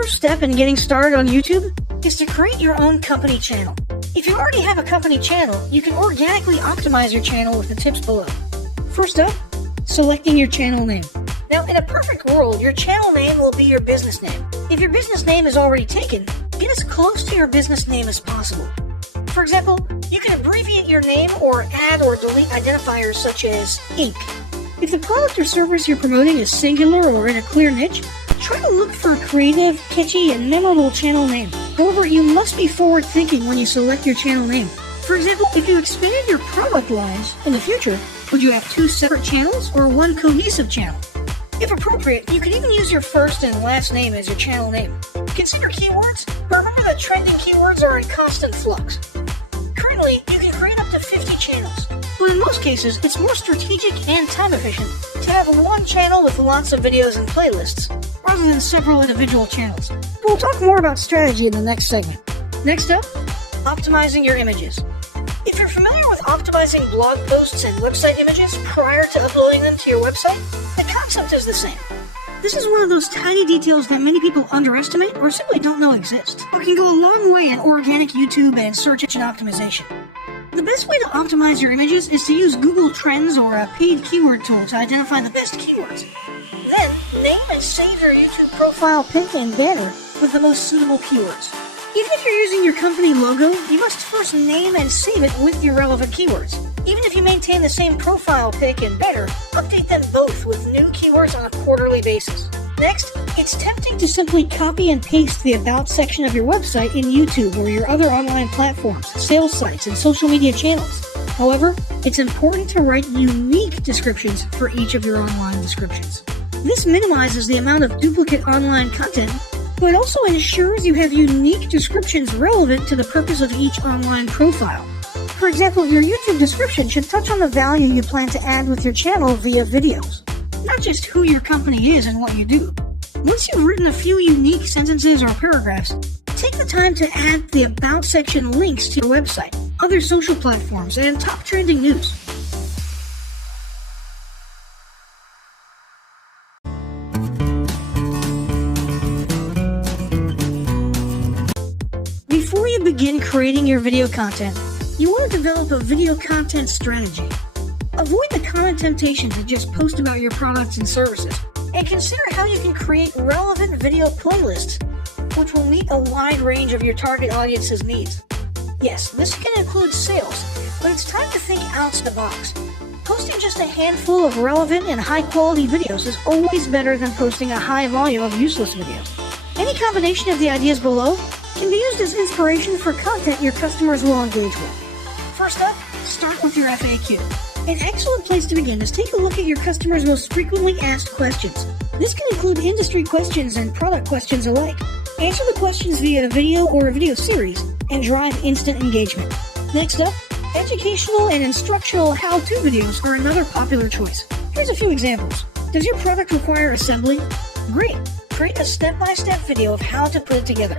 first step in getting started on YouTube is to create your own company channel. If you already have a company channel, you can organically optimize your channel with the tips below. First up, selecting your channel name. Now, in a perfect world, your channel name will be your business name. If your business name is already taken, get as close to your business name as possible. For example, you can abbreviate your name or add or delete identifiers such as Inc. If the product or service you're promoting is singular or in a clear niche, try to look for a creative, catchy, and memorable channel name. However, you must be forward-thinking when you select your channel name. For example, if you expand your product lines in the future, would you have 2 separate channels or one cohesive channel? If appropriate, you can even use your first and last name as your channel name. Consider keywords, but remember that trending keywords are in constant flux. Currently, you can create up to 50 channels, but in most cases, it's more strategic and time efficient to have one channel with lots of videos and playlists, rather than several individual channels. We'll talk more about strategy in the next segment. Next up, optimizing your images. If you're familiar with optimizing blog posts and website images prior to uploading them to your website, the concept is the same. This is one of those tiny details that many people underestimate or simply don't know exist, but can go a long way in organic YouTube and search engine optimization. The best way to optimize your images is to use Google Trends or a paid keyword tool to identify the best keywords. Then, name and save your YouTube profile pic and banner with the most suitable keywords. Even if you're using your company logo, you must first name and save it with your relevant keywords. Even if you maintain the same profile pic and banner, update them both with new keywords on a quarterly basis. Next, it's tempting to simply copy and paste the About section of your website in YouTube or your other online platforms, sales sites, and social media channels. However, it's important to write unique descriptions for each of your online descriptions. This minimizes the amount of duplicate online content, but also ensures you have unique descriptions relevant to the purpose of each online profile. For example, your YouTube description should touch on the value you plan to add with your channel via videos, not just who your company is and what you do. Once you've written a few unique sentences or paragraphs, take the time to add the About section links to your website, other social platforms, and top trending news. Before you begin creating your video content, you want to develop a video content strategy. Avoid the common temptation to just post about your products and services, and consider how you can create relevant video playlists which will meet a wide range of your target audience's needs. Yes, this can include sales, but it's time to think outside the box. Posting just a handful of relevant and high-quality videos is always better than posting a high volume of useless videos. Any combination of the ideas below can be used as inspiration for content your customers will engage with. First up, start with your FAQ. An excellent place to begin is take a look at your customers' most frequently asked questions. This can include industry questions and product questions alike. Answer the questions via a video or a video series and drive instant engagement. Next up, educational and instructional how-to videos are another popular choice. Here's a few examples. Does your product require assembly? Great! Create a step-by-step video of how to put it together.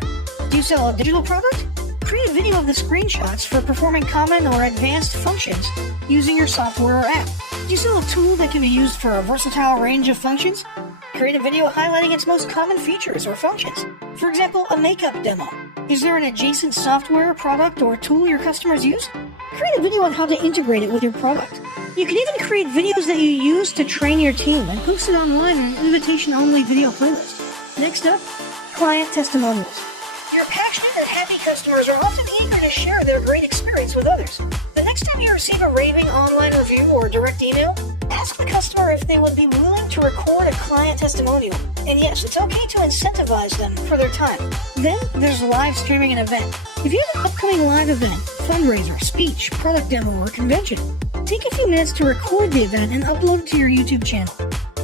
Do you sell a digital product? Create a video of the screenshots for performing common or advanced functions using your software or app. Do you sell a tool that can be used for a versatile range of functions? Create a video highlighting its most common features or functions. For example, a makeup demo. Is there an adjacent software, product, or tool your customers use? Create a video on how to integrate it with your product. You can even create videos that you use to train your team and post it online in an invitation-only video playlist. Next up, client testimonials. Your passionate and happy customers are often eager to share their great experience with others. The next time you receive a raving online review or direct email, ask the customer if they would be willing to record a client testimonial. And yes, it's okay to incentivize them for their time. Then there's live streaming an event. If you have an upcoming live event, fundraiser, speech, product demo, or convention, take a few minutes to record the event and upload it to your YouTube channel.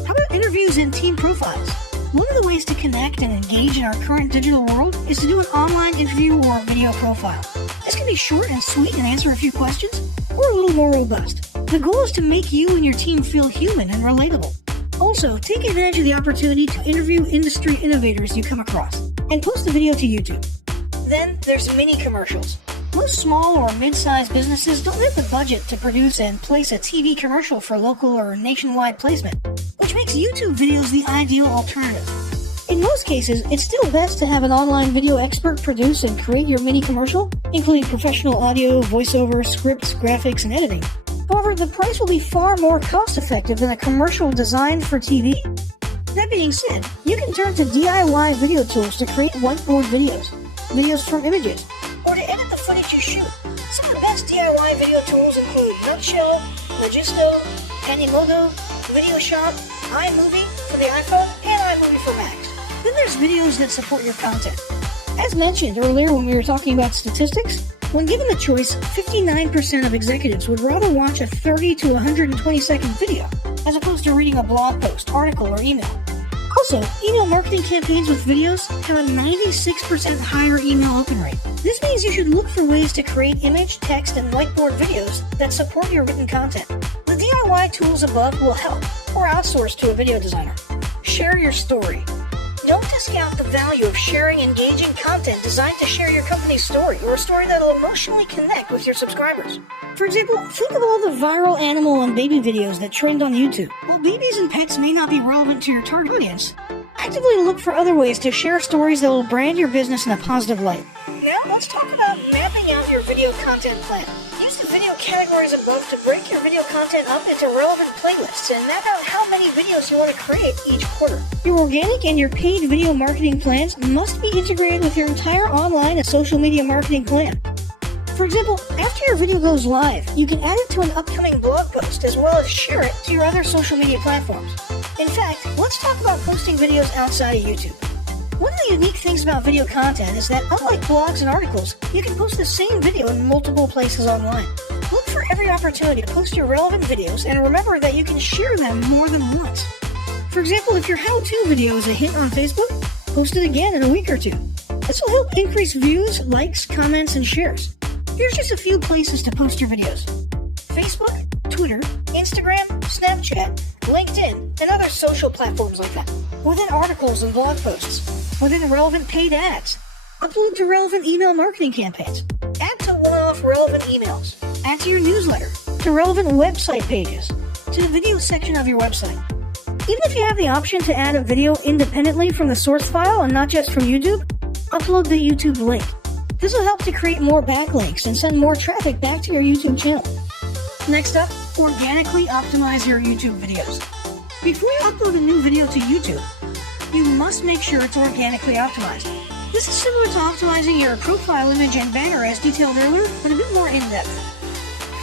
How about interviews and team profiles? One of the ways to connect and engage in our current digital world is to do an online interview or video profile. This can be short and sweet and answer a few questions, or a little more robust. The goal is to make you and your team feel human and relatable. Also, take advantage of the opportunity to interview industry innovators you come across, and post the video to YouTube. Then there's mini commercials. Most small or mid-sized businesses don't have the budget to produce and place a TV commercial for local or nationwide placement, which makes YouTube videos the ideal alternative. In most cases, it's still best to have an online video expert produce and create your mini commercial, including professional audio, voiceover, scripts, graphics, and editing. However, the price will be far more cost-effective than a commercial designed for TV. That being said, you can turn to DIY video tools to create whiteboard videos from images, or to edit the footage you shoot. Some of the best DIY video tools include Nutshell, Magisto, Animoto, VideoShop, iMovie for the iPhone, and iMovie for Macs. Then there's videos that support your content. As mentioned earlier when we were talking about statistics, when given the choice, 59% of executives would rather watch a 30 to 120 second video as opposed to reading a blog post, article, or email. Also, email marketing campaigns with videos have a 96% higher email open rate. This means you should look for ways to create image, text, and whiteboard videos that support your written content. The DIY tools above will help, or outsource to a video designer. Share your story. Don't discount the value of sharing engaging content designed to share your company's story, or a story that will emotionally connect with your subscribers. For example, think of all the viral animal and baby videos that trend on YouTube. While babies and pets may not be relevant to your target audience, actively look for other ways to share stories that will brand your business in a positive light. Now let's talk about mapping out your video content plan. Use the video categories above to break your video content up into relevant playlists and map out how many videos you want to create each quarter. Your organic and your paid video marketing plans must be integrated with your entire online and social media marketing plan. For example, after your video goes live, you can add it to an upcoming blog post as well as share it to your other social media platforms. In fact, let's talk about posting videos outside of YouTube. One of the unique things about video content is that unlike blogs and articles, you can post the same video in multiple places online. Look for every opportunity to post your relevant videos and remember that you can share them more than once. For example, if your how-to video is a hit on Facebook, post it again in a week or two. This will help increase views, likes, comments, and shares. Here's just a few places to post your videos: Facebook, Twitter, Instagram, Snapchat, LinkedIn, and other social platforms like that. Within articles and blog posts. Within relevant paid ads. Upload to relevant email marketing campaigns. Add to one-off relevant emails. Add to your newsletter. To relevant website pages. To the video section of your website. Even if you have the option to add a video independently from the source file and not just from YouTube, upload the YouTube link. This will help to create more backlinks and send more traffic back to your YouTube channel. Next up, organically optimize your YouTube videos. Before you upload a new video to YouTube, you must make sure it's organically optimized. This is similar to optimizing your profile image and banner as detailed earlier, but a bit more in-depth.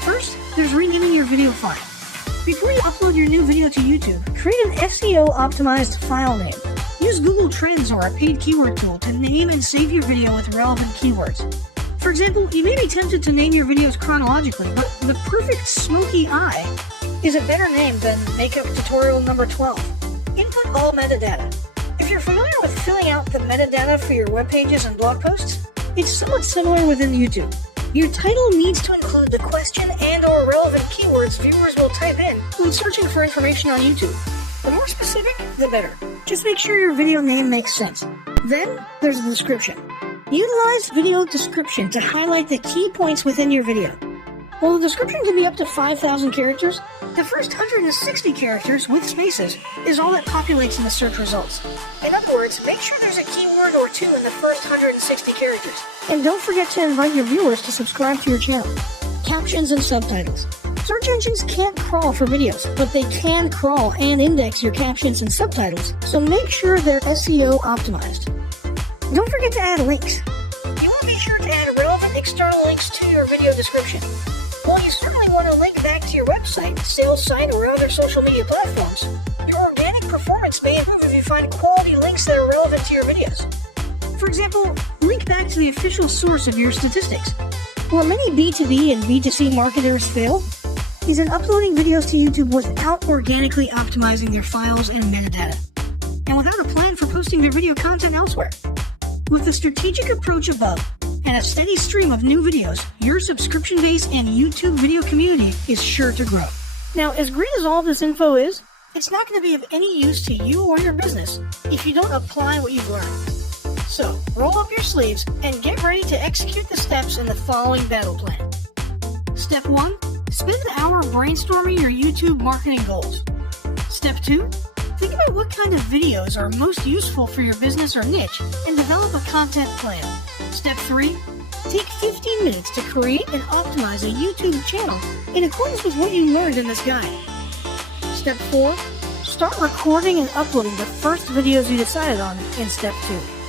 First, there's renaming your video file. Before you upload your new video to YouTube, create an SEO-optimized file name. Use Google Trends or a paid keyword tool to name and save your video with relevant keywords. For example, you may be tempted to name your videos chronologically, but the perfect smoky eye is a better name than makeup tutorial number 12. Input all metadata. If you're familiar with filling out the metadata for your web pages and blog posts, it's somewhat similar within YouTube. Your title needs to include the question and/or relevant keywords viewers will type in when searching for information on YouTube. The more specific, the better. Just make sure your video name makes sense. Then, there's the description. Utilize video description to highlight the key points within your video. While the description can be up to 5,000 characters, the first 160 characters with spaces is all that populates in the search results. In other words, make sure there's a keyword or two in the first 160 characters. And don't forget to invite your viewers to subscribe to your channel. Captions and subtitles. Search engines can't crawl for videos, but they can crawl and index your captions and subtitles, so make sure they're SEO optimized. Don't forget to add links. You want to be sure to add relevant external links to your video description. While you certainly want to link back to your website, sales site, or other social media platforms, your organic performance may improve if you find quality links that are relevant to your videos. For example, link back to the official source of your statistics. Where many B2B and B2C marketers fail is in uploading videos to YouTube without organically optimizing their files and metadata, and without a plan for posting their video content elsewhere. With the strategic approach above and a steady stream of new videos, your subscription base and YouTube video community is sure to grow. Now, as great as all this info is, it's not going to be of any use to you or your business if you don't apply what you've learned. So, roll up your sleeves and get ready to execute the steps in the following battle plan. Step 1. Spend an hour brainstorming your YouTube marketing goals. Step 2. Think about what kind of videos are most useful for your business or niche and develop a content plan. Step 3. Take 15 minutes to create and optimize a YouTube channel in accordance with what you learned in this guide. Step 4. Start recording and uploading the first videos you decided on in Step 2.